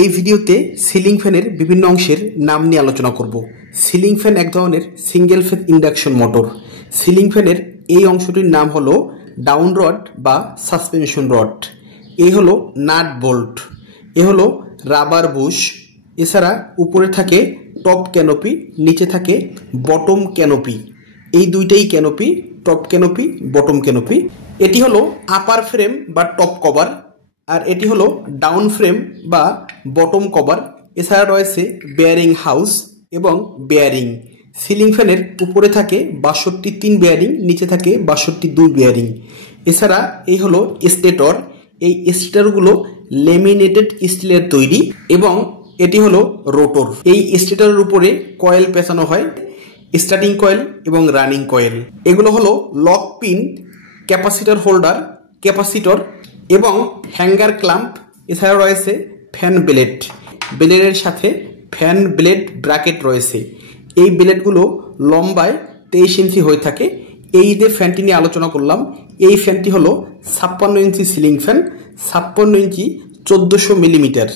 এই ভিডিওতে সিলিং ফ্যানের বিভিন্ন অংশের নাম নিয়ে আলোচনা করব। সিলিং ফ্যান এক ধরনের single phase induction motor. Ceiling ফ্যানের এই অংশটির নাম হলো ডাউন রড বা সাসপেনশন রড। এই হলো নাট বোল্ট, এ হলো রাবার বুশ। এছাড়া উপরে থাকে টপ ক্যানোপি, নিচে থাকে বটম ক্যানোপি। এই দুইটাই canopy, top canopy, bottom canopy. এটি হলো আপার ফ্রেম বা টপ কভার, আর এটি হলো ডাউন ফ্রেম বা বটম কভার। এছাড়া রয়েছে বেয়ারিং হাউস এবং বেয়ারিং। সিলিং ফ্যানের উপরে থাকে ৬২ বেয়ারিং, নিচে থাকে ৬২ বেয়ারিং। এছাড়া এই হলো স্টেটর। এই স্টেটরগুলো লেমিনেটেড স্টিলের তৈরি এবং এটি হলো রোটর। এই স্টেটরের উপরে কয়েল পেঁচানো হয়, স্টার্টিং কয়েল এবং রানিং কয়েল। এগুলো হলো lock pin, capacitor holder, capacitor এবং হ্যাঙ্গার ক্লাম্প। এছাড়া রয়েছে ফ্যান ব্লেড। ব্লেডের সাথে ফ্যান ব্লেড ব্র্যাকেট রয়েছে। এই ব্লেডগুলো লম্বায় 23 ইঞ্চি হয়ে থাকে। এই যে ফ্যানটি নিয়ে আলোচনা করলাম, এই ফ্যানটি হলো 56 ইঞ্চি সিলিং ফ্যান, 56 ইঞ্চি 1400 মিলিমিটার।